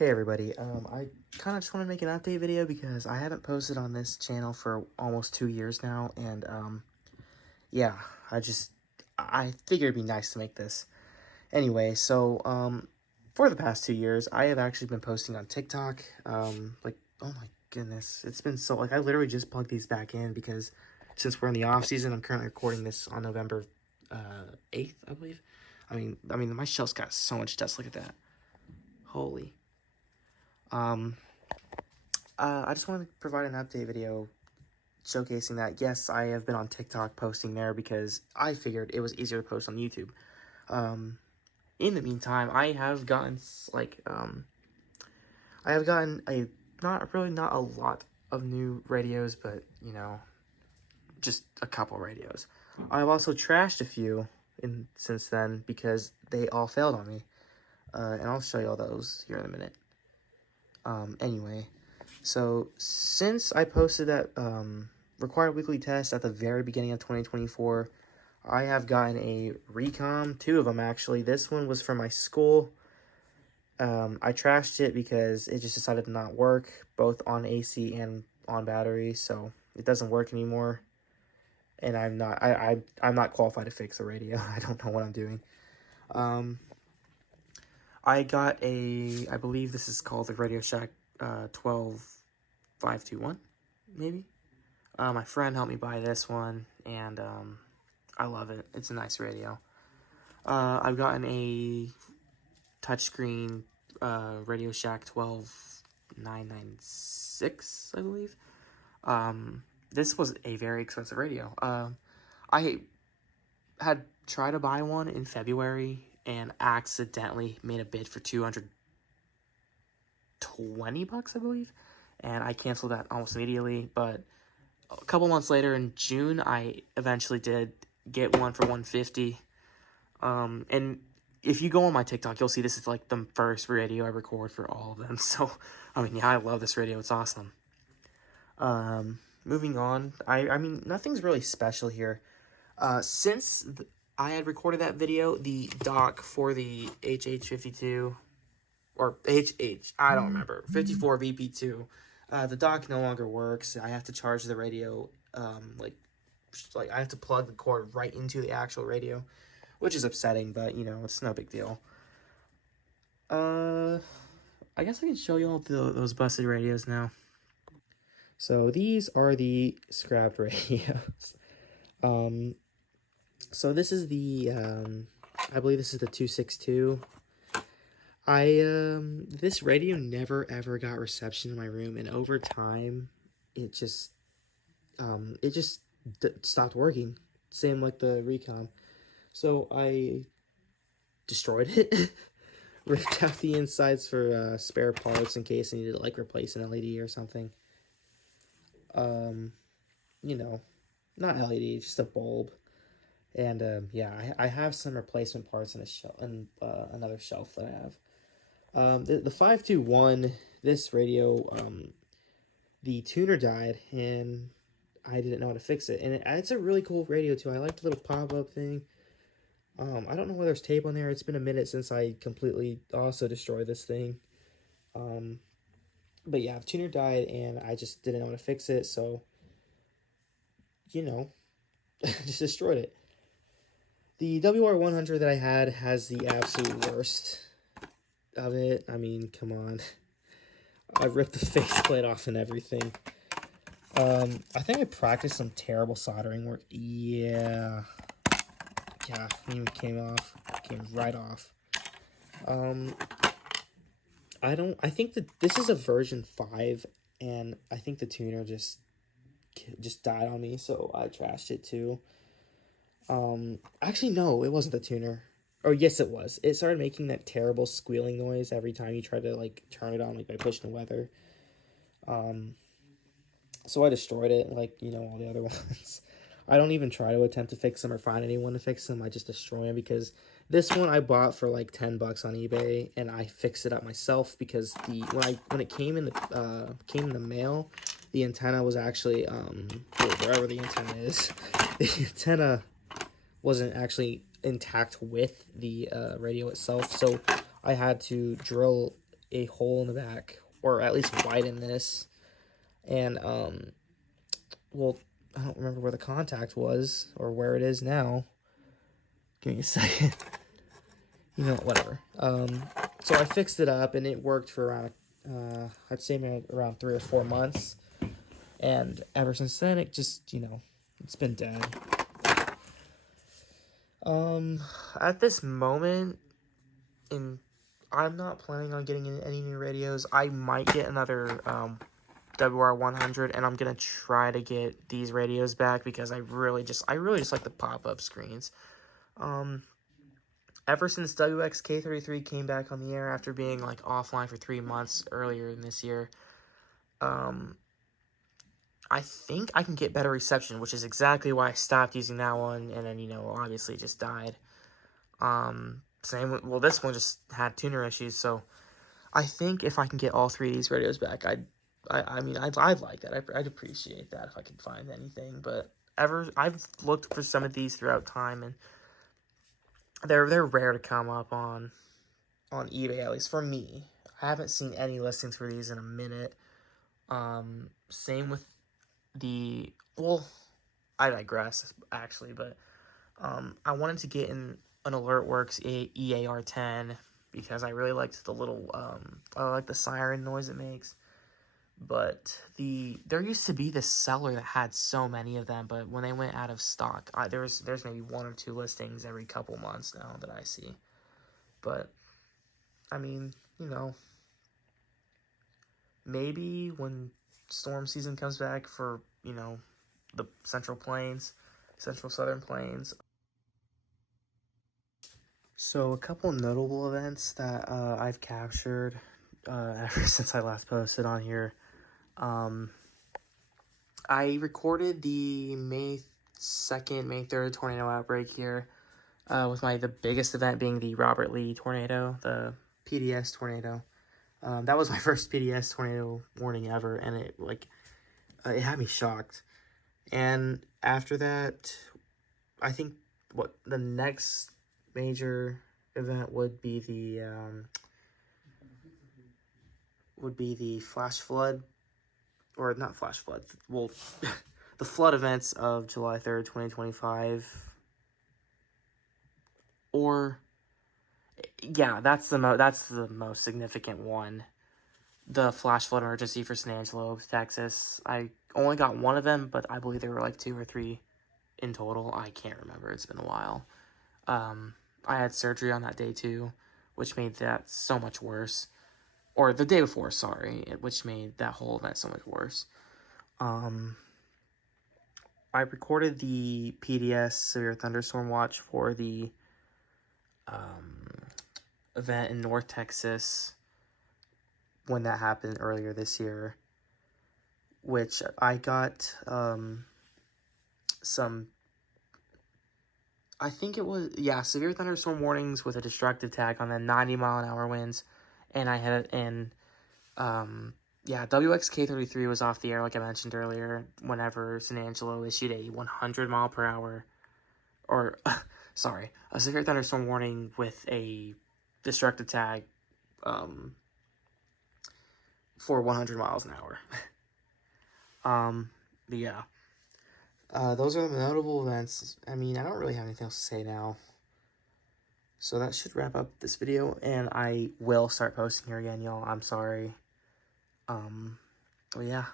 Hey everybody, I kind of just want to make an update video because I haven't posted on this channel for almost 2 years now, and yeah, I figured it'd be nice to make this. Anyway, so for the past 2 years, I have actually been posting on TikTok, like, oh my goodness, it's been so, like, I literally just plugged these back in because since we're in the off season, I'm currently recording this on November 8th, I believe. I mean, my shelf's got so much dust, look at that. Holy. I just wanted to provide an update video showcasing that, yes, I have been on TikTok posting there because I figured it was easier to post on YouTube. In the meantime, I have gotten, not a lot of new radios, but, you know, just a couple radios. I've also trashed a few since then because they all failed on me. And I'll show you all those here in a minute. Anyway, so since I posted that required weekly test at the very beginning of 2024, I have gotten a Recom, 2 of them actually. This one was from my school. I trashed it because it just decided to not work, both on AC and on battery, so it doesn't work anymore. And I'm not qualified to fix a radio. I don't know what I'm doing. I got I believe this is called the Radio Shack 12521, maybe. My friend helped me buy this one, and I love it. It's a nice radio. I've gotten a touchscreen Radio Shack 12996, I believe. This was a very expensive radio. I had tried to buy one in February and accidentally made a bid for $220, I believe, and I canceled that almost immediately. But a couple months later in June, I eventually did get one for $150. And if you go on my TikTok, you'll see this is like the first radio I record for all of them. So, I mean, yeah, I love this radio. It's awesome. Moving on, I mean, nothing's really special here. Since I had recorded that video, the dock for the HH52, or HH, I don't remember, 54 VP2, the dock no longer works. I have to charge the radio, like I have to plug the cord right into the actual radio, which is upsetting, but, you know, it's no big deal. I guess I can show you all those busted radios now. So these are the scrapped radios. So this is the, I believe this is the 262. This radio never ever got reception in my room, and over time, it just stopped working. Same like the Recom. So I destroyed it, ripped out the insides for spare parts in case I needed to like replace an LED or something. You know, not LED, just a bulb. And yeah, I have some replacement parts in a shelf, and another shelf that I have. The 521, this radio, the tuner died, and I didn't know how to fix it. And it's a really cool radio too. I like the little pop-up thing. I don't know whether there's tape on there. It's been a minute since I completely also destroyed this thing. But yeah, the tuner died, and I just didn't know how to fix it, so, you know, just destroyed it. The WR100 that I had has the absolute worst of it. I mean, come on. I ripped the faceplate off and everything. I think I practiced some terrible soldering work. Yeah, it even came off. Came right off. I think that this is a version 5, and I think the tuner just died on me, so I trashed it too. Actually, no, it wasn't the tuner. Or yes, it was. It started making that terrible squealing noise every time you try to, like, turn it on, like, by pushing the lever. So I destroyed it, like, you know, all the other ones. I don't even try to attempt to fix them or find anyone to fix them. I just destroy them because this one I bought for, like, $10 on eBay, and I fixed it up myself because when it came in the mail, the antenna was actually, wherever the antenna is, the antenna wasn't actually intact with the radio itself, so I had to drill a hole in the back, or at least widen this. And, well, I don't remember where the contact was, or where it is now. Give me a second. You know, whatever. So I fixed it up, and it worked for around, I'd say maybe around 3 or 4 months. And ever since then, it just, you know, it's been dead. At this moment, I'm not planning on getting any new radios. I might get another, WR100, and I'm gonna try to get these radios back because I really just like the pop-up screens. Ever since WXK33 came back on the air after being like offline for 3 months earlier in this year, I think I can get better reception, which is exactly why I stopped using that one, and then, you know, obviously it just died. Same with, well, this one just had tuner issues, so I think if I can get all 3 of these radios back, I mean, I'd like that. I'd appreciate that if I could find anything, but I've looked for some of these throughout time, and they're rare to come up on eBay, at least for me. I haven't seen any listings for these in a minute. Same with the, well, I digress, actually, but I wanted to get in an AlertWorks EAR10 because I really liked the little, I like the siren noise it makes. But there used to be this seller that had so many of them, but when they went out of stock, there's maybe 1 or 2 listings every couple months now that I see. But, I mean, you know, maybe when storm season comes back for, you know, the Central Southern Plains. So a couple notable events that I've captured ever since I last posted on here. I recorded the May 2nd, May 3rd tornado outbreak here, with the biggest event being the Robert Lee tornado, the PDS tornado. That was my first PDS tornado warning ever, and it had me shocked. And after that, I think the next major event would be the flash flood, or not flash flood, well, the flood events of July 3rd, 2025. Or, yeah, that's the most significant one. The flash flood emergency for San Angelo, Texas. I only got one of them, but I believe there were like 2 or 3 in total. I can't remember. It's been a while. I had surgery on that day too, which made that so much worse. Or the day before, sorry, which made that whole event so much worse. I recorded the PDS Severe Thunderstorm Watch for the event in North Texas when that happened earlier this year, which I got some, I think it was, yeah, severe thunderstorm warnings with a destructive tag on them, 90-mile-an-hour winds, and I had, yeah, WXK33 was off the air, like I mentioned earlier, whenever San Angelo issued a 100-mile-per-hour, or, sorry, a severe thunderstorm warning with a destructive tag, for 100 miles an hour. But yeah. Those are the notable events. I mean, I don't really have anything else to say now. So that should wrap up this video, and I will start posting here again, y'all. I'm sorry. But yeah.